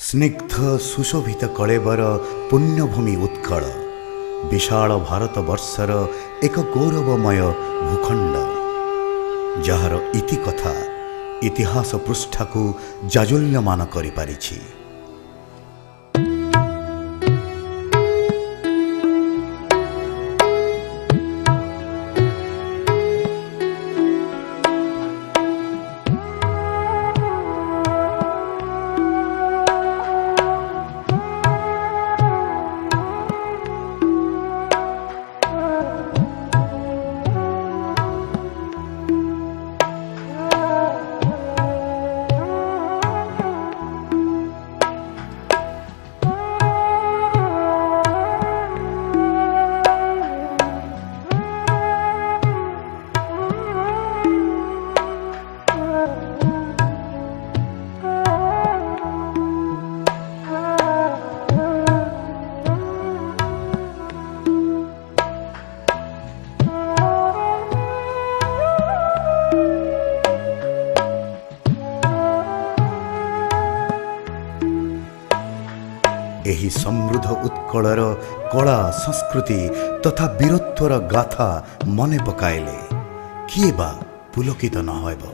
स्निग्ध सुशोभित कलेबर पुण्यभूमि उत्कल विशाल भारत वर्षर एक गौरवमय भूखंड जार इति कथा इतिहास पृष्ठा को जाजुल्यमान करि पारिछि। एही समृद्ध उत्कलर कला संस्कृति तथा वीरत्वर गाथा मने पकाइले किए बा पुलकित न होइब।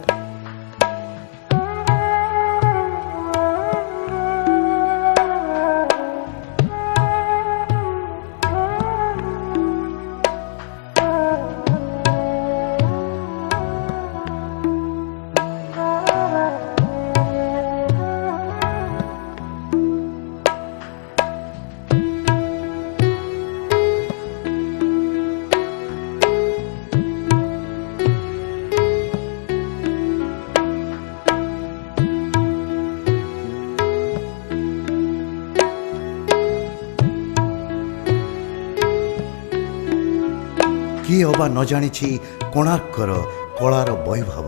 किए अबा न जानिछि कोणार्कर कलार वैभव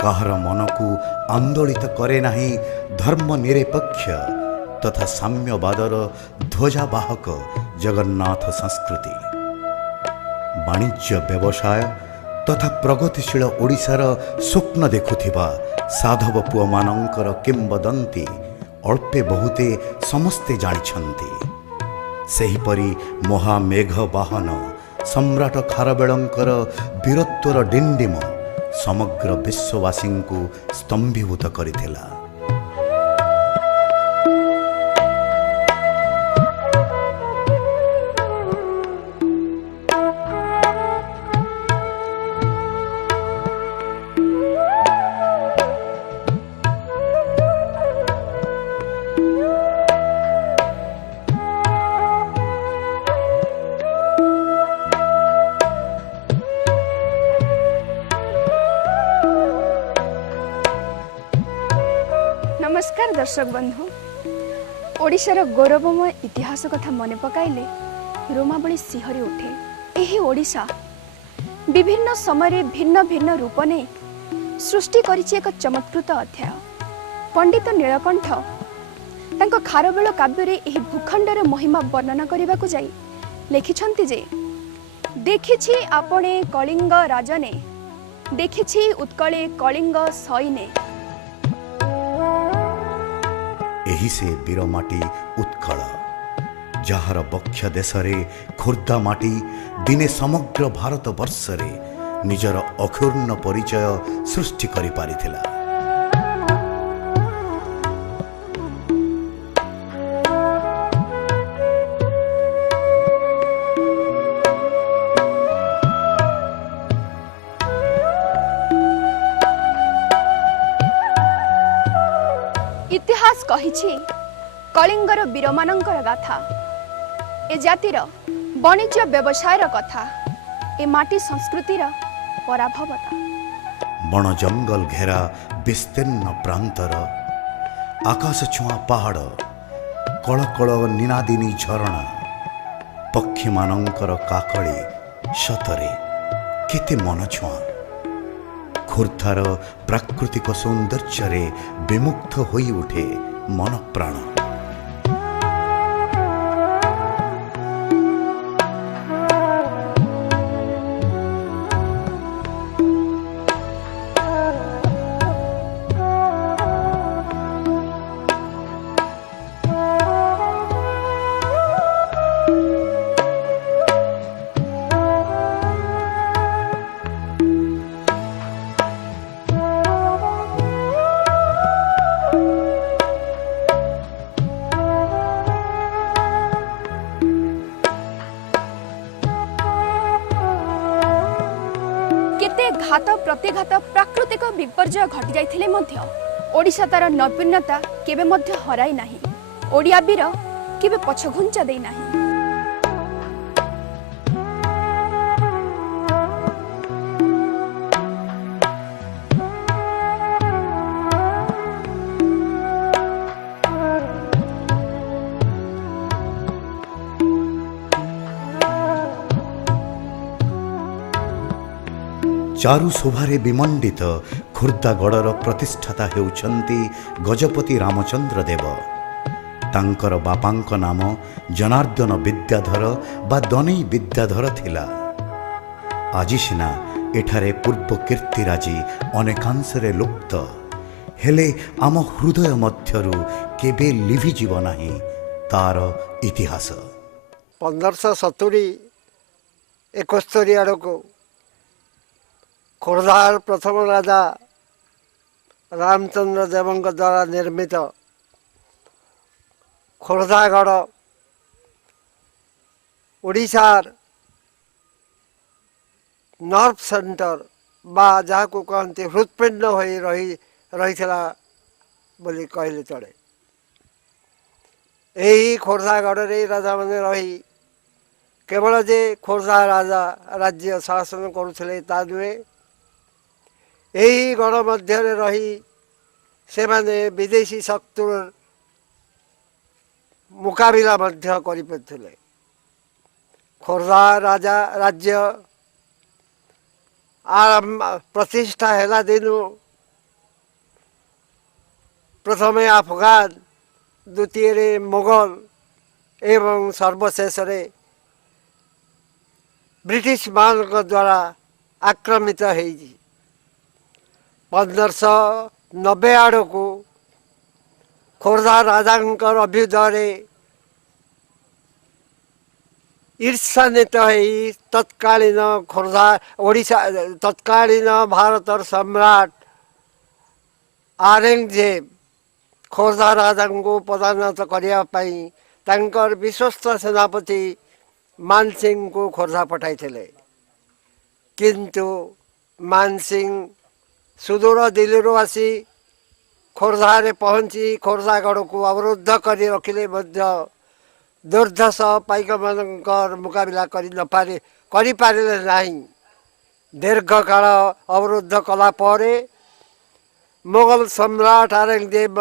कहार मन को आंदोलित करे नाही धर्म निरपेक्ष तथा साम्यवादर ध्वजावाहक जगन्नाथ संस्कृति वाणिज्य व्यवसाय तथा प्रगतिशील ओडिशार स्वप्न देखुथिबा साधव पुओ मानंकर किंबदंती अल्पे बहुते समस्ते जानिछंती। सेहिपरि महामेघ वाहन सम्राट खारवेलंकर वीरत्वर डिंडिम समग्र विश्ववासी को स्तंभीभूत करिथिला। नमस्कार दर्शक बंधु, ओडिशार गौरवमय इतिहास कथा मने पकाइले रोमावली सिहरी उठे। एही ओडिशा विभिन्न समय भिन्न भिन्न रूप ने सृष्टि करिछि एक चमत्कृत अध्याय। पंडित नीलकंठ तांको खारवेल काव्य रे एही भूखंडर महिमा वर्णना करबाकू जाई लिखिछंती जे देखिछि आपणे कलिंग राजने देखिछि उत्कले कलिंग सईने। एही से वीरमाटी उत्कल जहार बक्ष देशरे खुर्दा माटी दिने समग्र भारत वर्षरे निजर अक्षुण्ण परिचय सृष्टि करि पारिथिला। इतिहास कहिछि कलिंगर वीरमानंकर गाथा, ए जातिर वाणिज्य व्यवसायर कथा, ए माटी संस्कृतिर पराभवता। बण जंगल घेरा विस्तीर्ण प्रांतर आकाश छुआ पहाड़ कल कल निनादिनी झरणा पक्षी मानंकर काकली सतरे केते मन छुआ। खुर्धार प्राकृतिक सौंदर्य विमुग्ध होई उठे मन प्राण। प्राकृतिक विपर्यय घटी जाइथिले मध्य ओडिशा तार नवीनता केबे मध्य हराई नाही। ओडिया वीर केबे पछघुंचा देई नाही। चारु शोभारे विमंडित खुर्दागढ़र प्रतिष्ठाता हेउछंती गजपति रामचंद्र देव। तांकर बापांक नाम जनार्दन विद्याधर बा दनई विद्याधर थिला। आजि सिना एठारे पूर्व कीर्तिराजी अनेकांशरे लुप्त हेले आम हृदय मध्यरु केबे लिभि जीव नाही तार इतिहास। 1570-71 आड़क खोर्धार प्रथम राजा रामचंद्र देव द्वारा निर्मित खोर्धागढ़ ओडिशार नर्व सेंटर बा जहाँ को कहते हृदपिंड हो रही बोली कहले चले। यही खोर्धागढ़ राजा मैंने रही केवल जे खोर्धा राजा राज्य शासन करुले ता नुहे यही गण मध्य रही से माने विदेशी शक्तिर मुकाबिला मध्य करिपथुले। खोर्धा राजा राज्य आरंभ प्रतिष्ठा हेला दिनु प्रथमे अफगान द्वितीय मुगल एवं सर्वशेष ब्रिटिश मान द्वारा आक्रमित है। 1590 आड़क खोर्धा राजा अभ्युदय ईर्षान्वित हो तत्कालीन खोर्धा ओडिशा तत्कालीन भारत सम्राट औरंगजेब खोर्धा राजा को पदोन्नत करने विश्वस्त सेनापति मानसिंह को खोर्धा पठाई किंतु मानसिंह सुदूर दिल्ली आसी खोर्धा रे पहुंची खोर्धागढ़ को अवरुद्ध कर रखिले दुर्धर्ष पाइक मान मुकाबला करिपारे नहीं। दीर्घ काल अवरुद्ध कला परे मुगल सम्राट औरंगजेब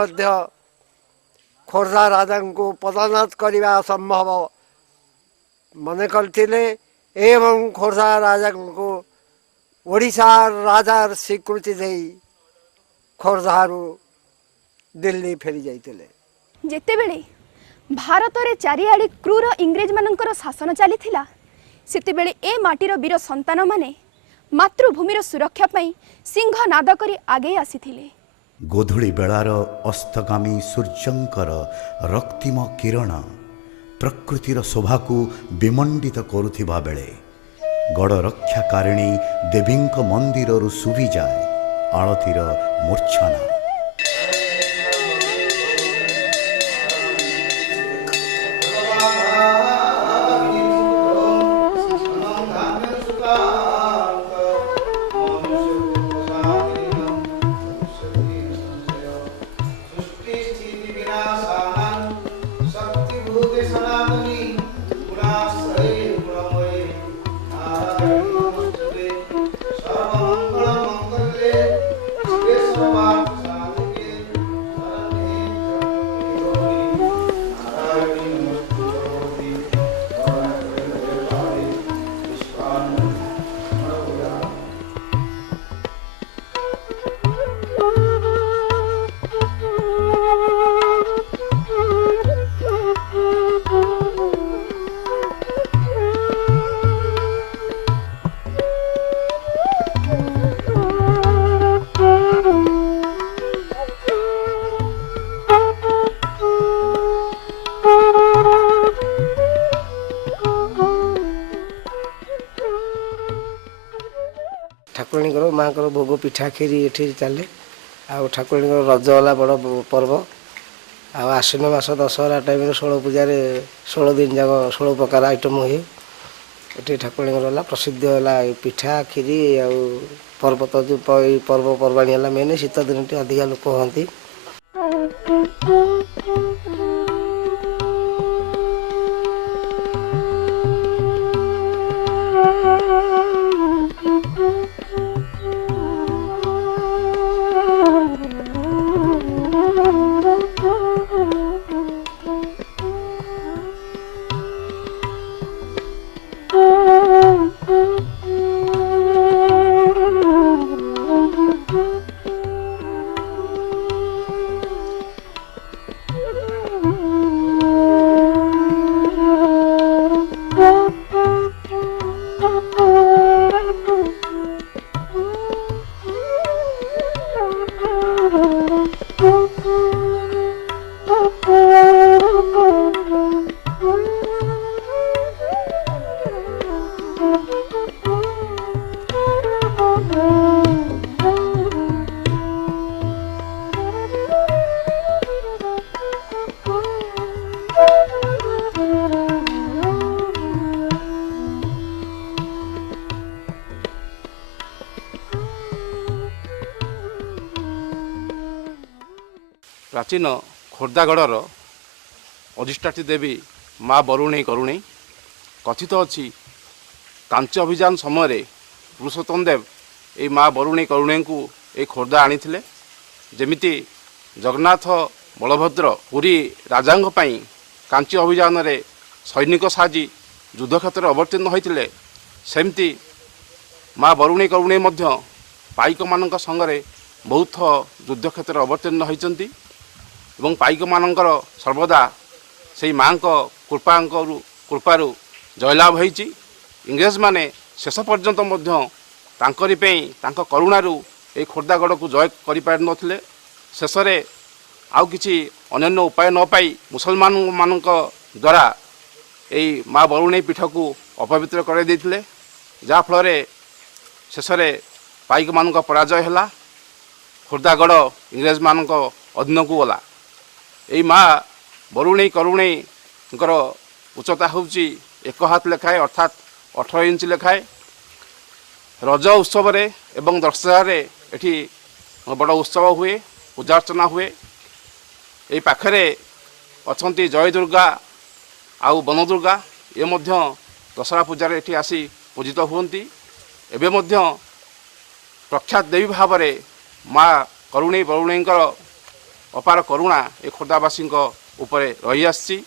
खोर्धा राजा को पदोन्नत करने असंभव मन करथिले एवं खोर्धा राजा को ओडिशा राजा स्वीकृति दे खोर्धारू दिल्ली फेरी जाइतिले। जेतेबेले भारत रे चारिआडे क्रूर इंग्रेज मानकर शासन चलीथिला सेतेबेले ए माटीर वीर संतान माने मातृभूमिर सुरक्षा पई सिंह नाद करी आगे आसीथिले। गोधुली बेलार अस्तगामी सूर्यंकर रक्तिम किरण प्रकृतिर शोभा को विमंडित करुथिबा बेले गड़ रक्षाकारिणी देवींक मंदिररु शुभी जाए आळतीर मूर्छना। ठाकुराणी माँ भोग पिठा खीरी ये चले ठाकुराणी रज वाला बड़ पर्व आश्विन मास दशहरा टाइम 16 पूजा 16 दिन जाक 16 प्रकार आइटम हुए ଏଠି ଠାକୁରାଣୀଙ୍କର ହେଲା ପ୍ରସିଦ୍ଧ ହେଲା ଏଇ ପିଠା କ୍ଷୀରି ଆଉ ପର୍ବତ ଯେଉଁ ଏଇ ପର୍ବପର୍ବାଣୀ ହେଲା ମେନ୍ ଶୀତ ଦିନଟି ଅଧିକା ଲୋକ ହୁଅନ୍ତି। ପ୍ରାଚୀନ ଖୋର୍ଦ୍ଧାଗଡ଼ର ଅଧିଷ୍ଠାତ୍ରୀ ଦେବୀ ମା ବରୁଣେଇ କରୁଣେଇ କଥିତ ଅଛି କାଞ୍ଚ ଅଭିଯାନ ସମୟରେ ପୁରୁଷୋତ୍ତମ ଦେବ ଏଇ ମା ବରୁଣେଇ କରୁଣେଇଙ୍କୁ ଏଇ ଖୋର୍ଦ୍ଧା ଆଣିଥିଲେ। ଯେମିତି ଜଗନ୍ନାଥ ବଳଭଦ୍ର ପୁରୀ ରାଜାଙ୍କ ପାଇଁ କାଞ୍ଚି ଅଭିଯାନରେ ସୈନିକ ସାଜି ଯୁଦ୍ଧକ୍ଷେତ୍ରରେ ଅବତୀର୍ଣ୍ଣ ହୋଇଥିଲେ, ସେମିତି ମା ବରୁଣେଇ କରୁଣେଇ ମଧ୍ୟ ପାଇକମାନଙ୍କ ସଙ୍ଗରେ ବହୁତ ଯୁଦ୍ଧକ୍ଷେତ୍ରରେ ଅବତୀର୍ଣ୍ଣ ହୋଇଛନ୍ତି ଏବଂ ପାଇକମାନଙ୍କର ସର୍ବଦା ସେଇ ମାଙ୍କ କୃପାରୁ ଜୟଲାଭ ହୋଇଛି। ଇଂରେଜମାନେ ଶେଷ ପର୍ଯ୍ୟନ୍ତ ମଧ୍ୟ ତାଙ୍କରି ପାଇଁ ତାଙ୍କ କରୁଣାରୁ ଏଇ ଖୋର୍ଦ୍ଧାଗଡ଼କୁ ଜୟ କରିପାରିନଥିଲେ। ଶେଷରେ ଆଉ କିଛି ଅନ୍ୟାନ୍ୟ ଉପାୟ ନ ପାଇ ମୁସଲମାନମାନଙ୍କ ଦ୍ୱାରା ଏଇ ମା ବରୁଣେଇ ପୀଠକୁ ଅପବିତ୍ର କରାଇ ଦେଇଥିଲେ, ଯାହାଫଳରେ ଶେଷରେ ପାଇକମାନଙ୍କ ପରାଜୟ ହେଲା। ଖୋର୍ଦ୍ଧାଗଡ଼ ଇଂରେଜମାନଙ୍କ ଅଧୀନକୁ ଗଲା। ଏଇ ମା ବରୁଣେଇ କରୁଣେଇଙ୍କର ଉଚ୍ଚତା ହେଉଛି 1 ହାତ ଲେଖାଏ ଅର୍ଥାତ୍ 18 ଇଞ୍ଚ ଲେଖାଏ। ରଜ ଉତ୍ସବରେ ଏବଂ ଦଶହରାରେ ଏଠି ବଡ଼ ଉତ୍ସବ ହୁଏ, ପୂଜାର୍ଚ୍ଚନା ହୁଏ। ଏଇ ପାଖରେ ଅଛନ୍ତି ଜୟ ଦୁର୍ଗା ଆଉ ବନଦୁର୍ଗା, ଏ ମଧ୍ୟ ଦଶହରା ପୂଜାରେ ଏଠି ଆସି ପୂଜିତ ହୁଅନ୍ତି। ଏବେ ମଧ୍ୟ ପ୍ରଖ୍ୟାତ ଦେବୀ ଭାବରେ ମା କରୁଣେଇ ବରୁଣେଇଙ୍କର ଅପାର କରୁଣା ଏ ଖୋର୍ଦ୍ଧାବାସୀଙ୍କ ଉପରେ ରହିଆସିଛି।